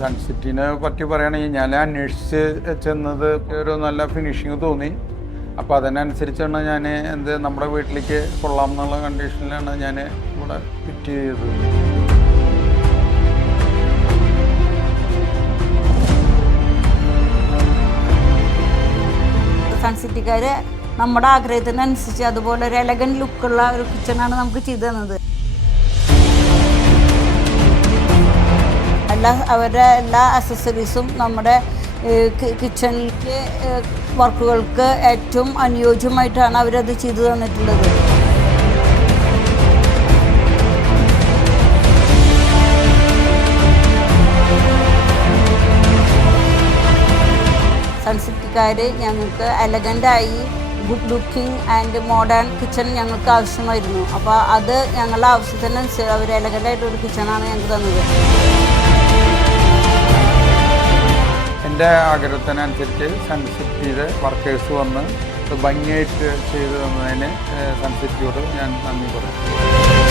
സൺസിറ്റിനെ പറ്റി പറയുകയാണെങ്കിൽ ഞാൻ അന്വേഷിച്ച് ചെന്നത് ഒരു നല്ല ഫിനിഷിങ് തോന്നി. അപ്പോൾ അതിനനുസരിച്ചാണ് ഞാൻ നമ്മുടെ വീട്ടിലേക്ക് കൊള്ളാം എന്നുള്ള കണ്ടീഷനിലാണ് ഞാൻ ഇവിടെ ഫിറ്റ് ചെയ്തത്. സൺസിറ്റിക്കാർ നമ്മുടെ ആഗ്രഹത്തിനനുസരിച്ച് അതുപോലെ ഒരു എലഗൻ ലുക്കുള്ള ഒരു കിച്ചണാണ് നമുക്ക് ചെയ്തു തന്നത്. അവരുടെ എല്ലാ അക്സസറീസും നമ്മുടെ കിച്ചണിലേക്ക് വർക്കുകൾക്ക് ഏറ്റവും അനുയോജ്യമായിട്ടാണ് അവരത് ചെയ്തു തന്നിട്ടുള്ളത്. സൺസിറ്റിക്കാർ ഞങ്ങൾക്ക് എലഗൻ്റായി good looking and modern kitchen ഞങ്ങൾക്ക് ആവശ്യമായിരുന്നു. അപ്പോൾ അത് ഞങ്ങളുടെ ആവശ്യത്തിനനുസരിച്ച് അവർ എലഗൻ്റായിട്ടൊരു കിച്ചണാണ് ഞങ്ങൾക്ക് തന്നത്. എൻ്റെ ആഗ്രഹത്തിനനുസരിച്ച് സൺസിറ്റിയുടെ വർക്കേഴ്സ് വന്ന് ഭംഗിയായിട്ട് ചെയ്തു തന്നതിന് സൺസിറ്റിയോട് ഞാൻ നന്ദി പറയും.